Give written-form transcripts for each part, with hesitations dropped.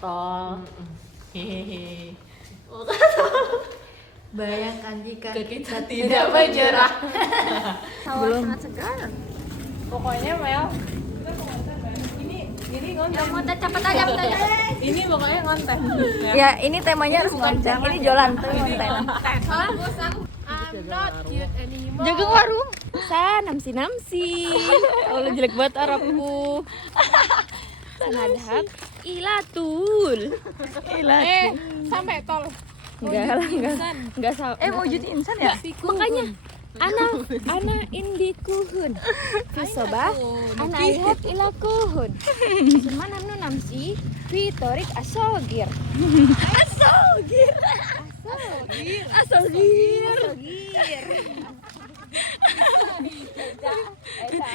tol. Hehehe. Bayangkan jika Kita tidak menyerah. belum sangat segar. Pokoknya Mel, ini konten. Mau cepet aja. Ini pokoknya konten. Ya, ini temanya harus konten. Ini jualan tuh konten. I'm not cute anymore. Jaga warung. Namsi. Allah jelek banget Arabku. Sanadhab ilatul. Sampai tol. Enggak salah. Wujud insan ya? Makanya ana indikuhun. Fisobah ana ihab ilakuhun. Cuman anu namsi fi torik asogir. Asogir.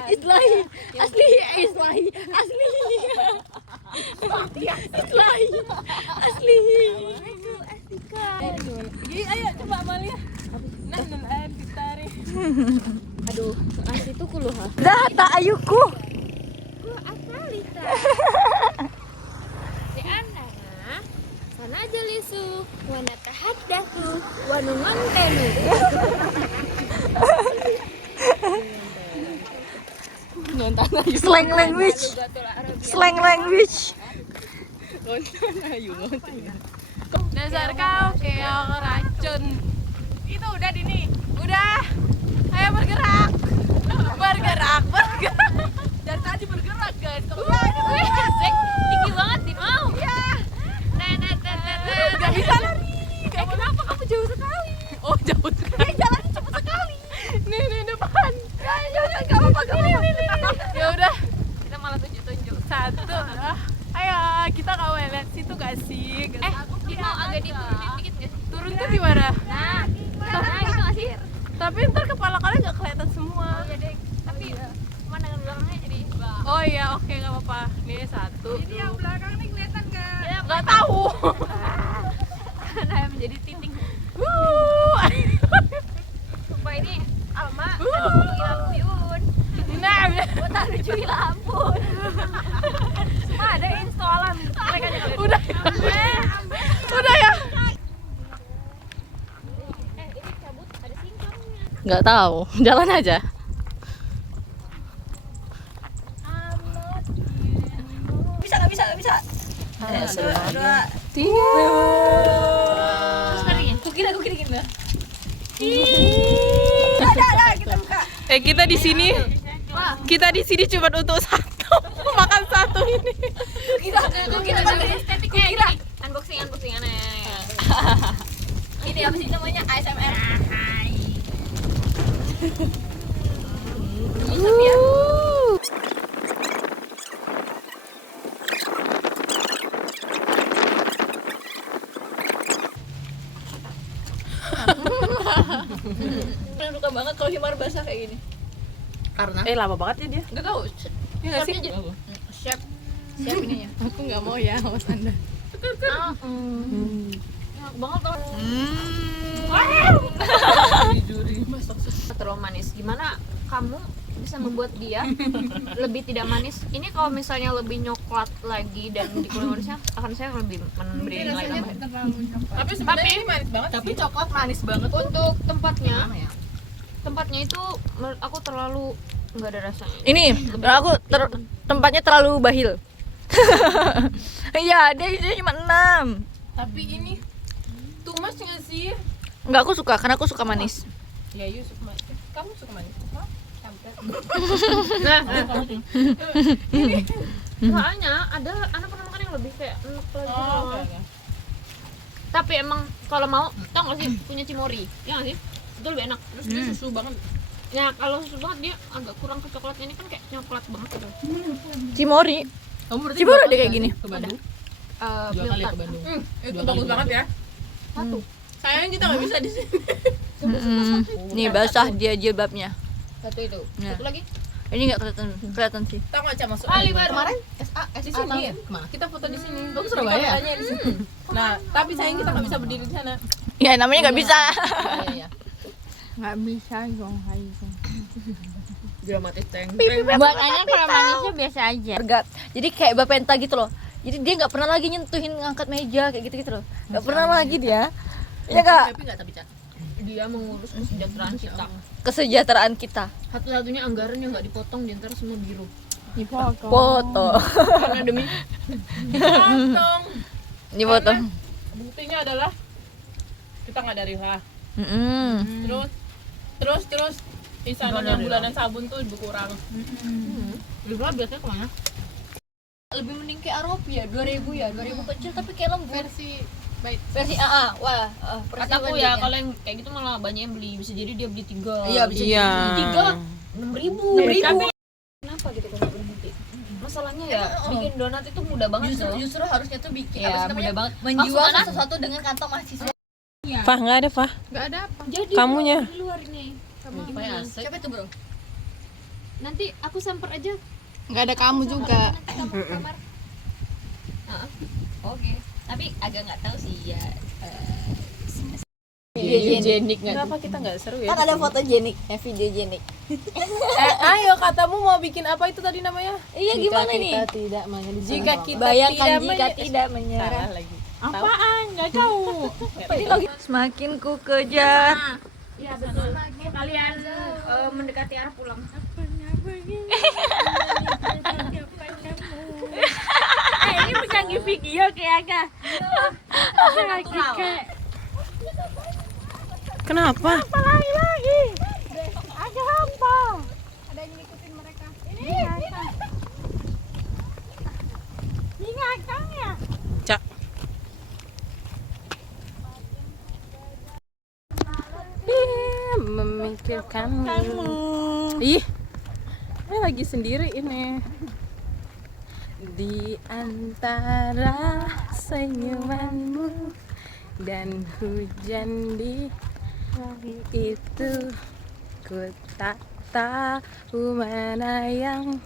Islahi. Ayo coba Amalia. Nah, ditarik. Aduh, asli itu kuluha. Data ayuku. Asalita. Di anana sana jelisu wa natahaddatsu wa numantenu. Slang language. Dasar kau keong racun. Itu udah Dini. Udah. Ayo bergerak. Dari tadi bergerak guys. Asik, tinggi banget di mau. Iya. Nenet. Gak bisa lari. Kenapa kamu jauh sekali? Oh jauh sekali. Jalannya cepet sekali. Nih depan. Ya gak apa-apa. Ya udah. Kita malah tunjuk-tunjuk. Satu. Ayo kita kau lihat situ gak sih? Di mau agak diturunin dikit nggak sih? Turun tuh di mana? Nah gitu nggak sih? Tapi ntar kepala kalian gak kelihatan semua. Iya deh. Tapi pemandangan belakangnya jadi Oh iya oke gak apa-apa. Nih satu. Jadi yang belakang nih kelihatan nggak? Ya, Gak tahu. karena menjadi titik. Sumpah ini Alma Yun. Nah, Buat lucu ampun. Semua ada instalan. Mereka aja kalian. udah ya. Ini cabut ada singkongnya. Nggak tahu, jalan aja. Bisa. Dua. Terus larinya. Kukira gini lah. Kita di sini. Kita di sini cuma untuk satu. Makan satu ini. Kukira estetiknya gini. Unboxing aneh. Ini apa sih namanya ASMR? Ya. Paling suka banget kalau himar basah kayak gini. Karena Lama banget ya dia. Enggak tahu. Iya nggak sih? Chef ininya. Aku nggak mau ya, awas Anda. Enak banget tau. Terlalu manis. Gimana kamu bisa membuat dia lebih tidak manis? Ini kalau misalnya lebih nyoklat lagi dan dikurangi manisnya, akan saya lebih memberi nilai tambahan. Tapi sebenarnya ini manis banget. tapi coklat manis banget. Untuk tempatnya, Ya? tempatnya itu menurut aku terlalu nggak ada rasanya. Ini tempatnya terlalu bahil. Iya, dia cuma 6. Tapi ini too much nggak sih? Enggak, aku suka karena aku suka manis. Ya, you suka manis. Kamu suka manis? Hah? Kampret. Soalnya ada anak pernah makan yang lebih kayak enak lagi. Oke. Tapi emang kalau mau, tau nggak sih punya Cimori? Ya nggak sih? Itu lebih enak. Terus dia susu banget. Ya kalau susu banget dia agak kurang ke coklatnya, ini kan kayak coklat banget gitu. Cimori. Kamu berarti Ciburu dua deh kali kayak kan gini. ke Bandung? Milk 2 kali ya tart. ke Bandung. Itu Dua bagus kali banget ya. Satu. Sayang kita nggak bisa di sini. Nih basah dia jilbabnya. Satu itu. Ya. Satu lagi. Ini enggak kelihatan sih. Tahu nggak Ca masuk? Kali baru. Kemarin SA Di sini. kemana? Kita foto di sini. Lu ke Surabaya? Kameranya di sini. Nah, tapi sayang kita nggak bisa berdiri di sana. Ya namanya nggak bisa. Iya. Nggak bisa dong, Dramatis teng. Buat Anya kalau manisnya biasa aja. Harga. Jadi kayak bapenta gitu loh. Jadi dia nggak pernah lagi nyentuhin ngangkat meja kayak gitu loh. Nggak pernah lagi dia. Ya kak. Tapi nggak tapi Cak. Dia mengurus kesejahteraan kita. Kesejahteraan kita. Satu-satunya anggaran yang nggak dipotong di antara semua biru. Foto. Karena demi Potong. Ini foto. Buktinya adalah kita nggak dari Rifa. Terus Isanan yang bulanan sabun tuh berkurang. Biru biasanya kemana? Lebih mending kayak Aropi ya, 2000 ya, 2000 kecil tapi kayak lembut. Versi baik. Versi AA, wah. Kataku ya kalau yang kayak gitu malah banyak yang beli. Bisa jadi dia beli 3. Iya, bisa Iya. jadi. 6.000. 6.000. Kenapa gitu kalau berhenti? Masalahnya ya bikin donat itu mudah banget loh. Justru harusnya tuh bikin Ya, apa sih namanya? mudah banget. Menjual Maksudnya- sesuatu dengan kantong mahasiswa. Fah nggak ada Fah. Nggak ada apa. Jadi Kamunya. di luar ini. Sama Supaya ini. asik. Siapa itu, Bro? Nanti aku samper aja. Nggak ada kamu juga. Nanti kamu ke kamar. Oke. Tapi agak nggak tahu sih ya. Higienik nggak? Kenapa kita nggak seru ya? Kan ada fotogenik, video genik. Ayo katamu mau bikin apa itu tadi namanya? Iya gimana nih? Kita tidak menyerah. Jika kita Bayangkan tidak jika menye- tidak menyerah. Salah lagi. Apaan? Nggak tahu. Semakin ku kejar. Iya betul. Kalian mendekati arah pulang. Ini penyanyi video kayak agak. Kenapa? Cak. Memikirkanmu. Ih, ini lagi sendiri ini. Di antara senyumanmu dan hujan di hari itu, ku tak tahu mana yang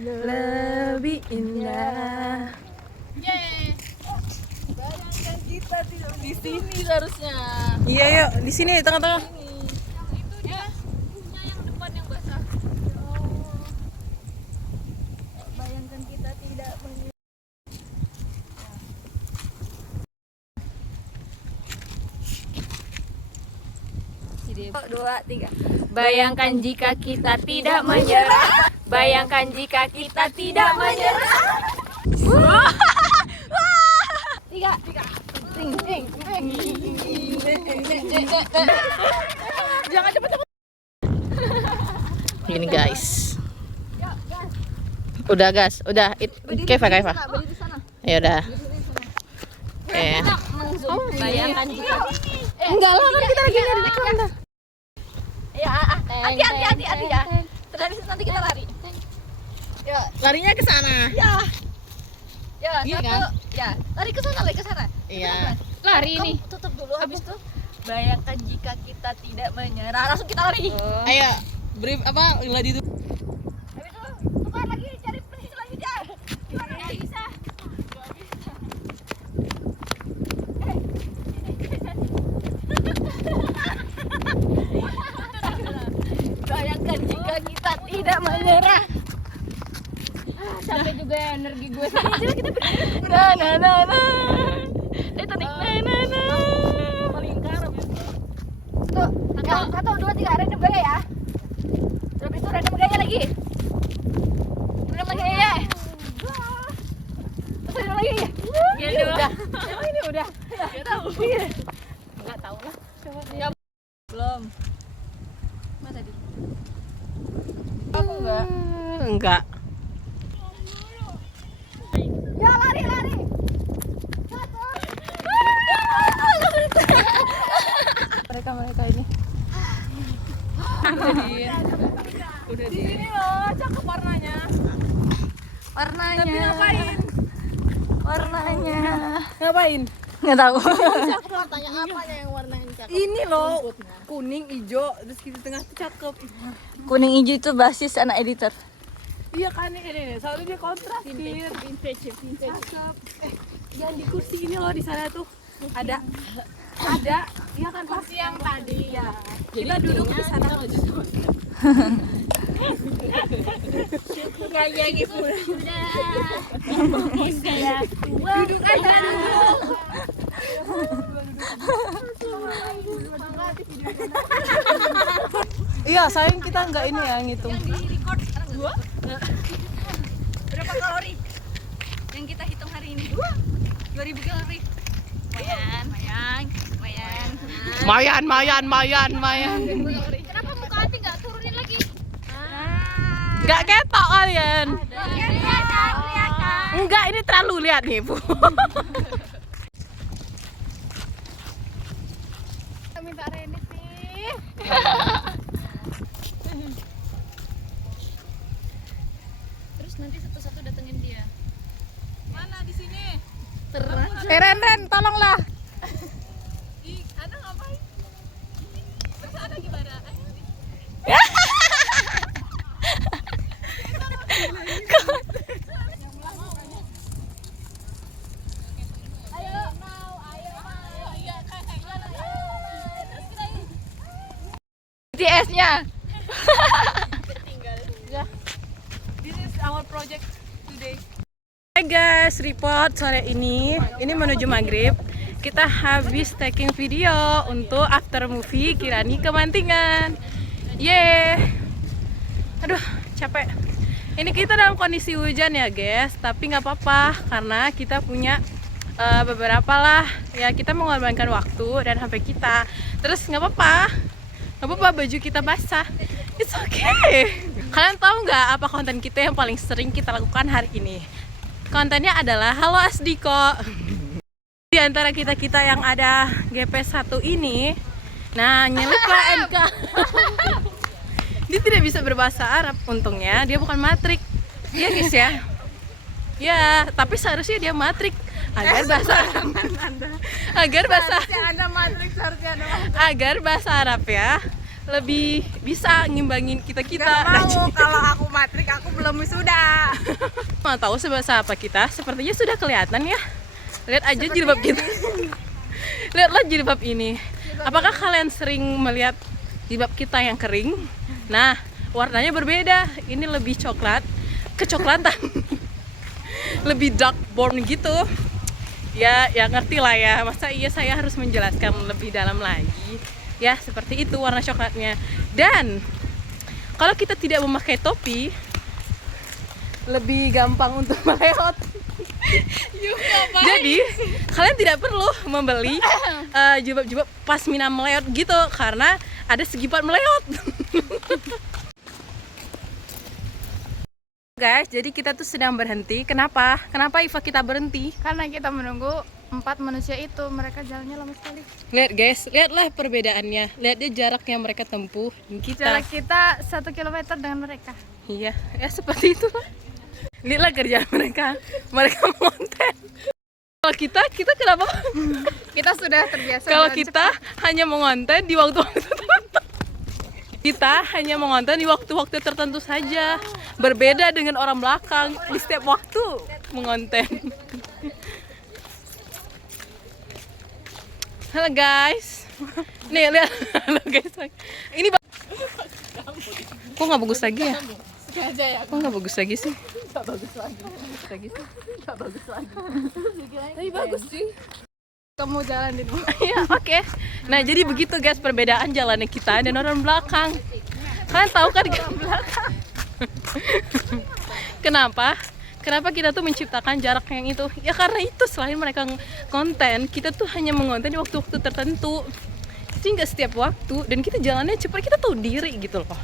lebih indah. Bayangkan kita di sini harusnya. Iya yuk, di sini tengah-tengah. Bayangkan kita tidak Dua, tiga. Bayangkan jika kita tidak menyerah. Bayangkan jika kita tidak menyerah. Tiga. Jangan cepet-cepet. Gini guys. Udah gas, udah. Keva. Ya udah. Bayangkan jika Enggak lah, kan kita lagi nyari iklan dah. ya hati-hati ya. Terus nanti kita lari. Ya, Larinya ke sana. ya, Iya satu. kan? Ya, lari ke sana. Iya. Lari Kamu nih. tutup dulu habis itu. Bayangkan jika kita tidak menyerah. Langsung kita lari. Ayo, brief apa? Lagi itu. Habis itu tukar lagi cari penisi selanjutnya. Gimana nggak bisa? Bayangkan jika kita tidak menyerah. Sampai juga ya energi gue. Na. Titanic. Na. Melingkar. Tuh, satu, dua, tiga, random gaya ya. Habis itu random gaya lagi. Random lagi ya. Terus random lagi. Udah. Emang ini udah. Enggak tahu. Enggak tahu lah. Belum. Mana tadi? Aku enggak. Enggak. Ya lari. Mereka ini. Udah di sini loh, cakep warnanya. Warnanya. Tapi ngapain? Warnanya. Ngapain? Enggak tahu. Tanya apanya yang warna yang cakep? Ini loh, kuning, hijau, terus di tengah tuh cakep. Kuning hijau itu basis anak editor. Iya kan ini, soalnya dia kontras. Vintage. Cakep. Jangan di kursi ini loh, di sana tuh ada, iya kan kursi yang tadi ya. Kita duduk di sana. Yang ibu sudah duduk aja dulu. Iya, sayang kita nggak ini ya ngitung. Berapa kalori yang kita hitung hari ini? 2000 kalori. Mayan. Kenapa muka hati nggak turunin lagi? Nggak ketok kalian. Kelihatan. Enggak, ini terlalu lihat nih, Bu. Minta Reni sih. Terus nanti satu-satu datengin dia. Mana di sini? Ren, tolonglah. Ada ngapain? Terus ada gimana? BTS-nya. This is our project today. Hai guys, report sore ini menuju maghrib. Kita habis taking video untuk after movie Kirani Kemantingan. Yeay. Aduh, capek. Ini kita dalam kondisi hujan ya guys, tapi nggak apa-apa karena kita punya beberapa lah ya, kita mengorbankan waktu dan HP kita. Terus nggak apa-apa baju kita basah, it's okay. Kalian tahu nggak apa konten kita yang paling sering kita lakukan hari ini? Kontennya adalah Halo Asdiko. Di antara kita yang ada GP1 ini, nah nyeliplah NK. Dia tidak bisa berbahasa Arab, untungnya dia bukan matrik. Iya guys ya. Ya, tapi seharusnya dia matrik agar bahasa agar bahasa Arab ya lebih bisa ngimbangin kita. Mau kalau aku matrik aku belum wisuda. Mau tahu sebahasa apa kita? Sepertinya sudah kelihatan ya. Lihat aja jilbab kita. Lihatlah jilbab ini. Apakah kalian sering melihat jilbab kita yang kering? Nah, warnanya berbeda. Ini lebih coklat, kecoklatan. Lebih dark brown gitu. Ya ngerti lah ya. Masa iya saya harus menjelaskan lebih dalam lagi? Ya, seperti itu warna coklatnya. Dan kalau kita tidak memakai topi, lebih gampang untuk meleot. Jadi kalian tidak perlu membeli jilbab-jilbab pasmina meleot gitu karena ada segipat meleot. Guys, jadi kita tuh sedang berhenti. Kenapa Iva kita berhenti? Karena kita menunggu 4 manusia itu, mereka jalannya lama sekali. Lihat guys, lihatlah perbedaannya. Lihat dia jarak yang mereka tempuh dan kita. Jarak kita 1 kilometer dengan mereka. Iya, ya seperti itu. Lihatlah kerjaan mereka. Mereka mengonten. Kalau kita kenapa? Kita sudah terbiasa. Kalau kita hanya mengonten di waktu-waktu tertentu. Kita hanya mengonten di waktu-waktu tertentu saja. Berbeda dengan orang belakang di setiap waktu mengonten. Halo guys. Nih lihat. Halo guys. Ini kok nggak bagus lagi ya? Kok nggak bagus lagi sih? Tapi bagus sih. Kamu jalan di rumah. Ya, oke. Nah, jadi begitu guys perbedaan jalannya kita dan orang belakang. Kalian tahu kan orang belakang? Kenapa kita tuh menciptakan jarak yang itu? Ya karena itu selain mereka konten, kita tuh hanya mengonten di waktu-waktu tertentu. Jadi nggak setiap waktu dan kita jalannya cepat, kita tahu diri gitu loh.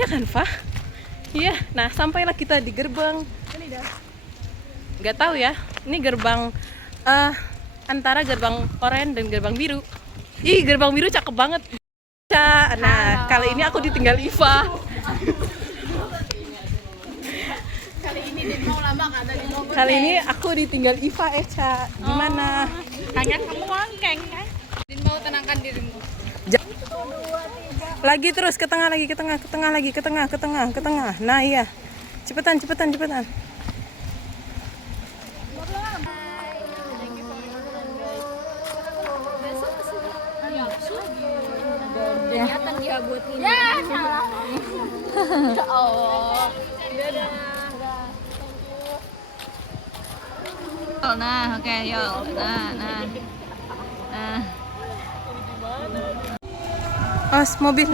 Ya kan, Fah? Iya. Nah, sampailah kita di gerbang. Nggak tahu ya. Ini gerbang antara gerbang oranye dan gerbang biru. Ih, gerbang biru cakep banget. Nah, kali ini aku ditinggal Iva. Kali ini aku ditinggal Iva, Eca. Gimana? Hanya kamu wangkeng kan? Din mau tenangkan dirimu. Lagi terus ke tengah lagi, ke tengah lagi, ke tengah. Nah, iya. Cepetan. Kelihatan dia buat ini. Ya, salah. Nah, oke, yuk. Nah. Os mobil.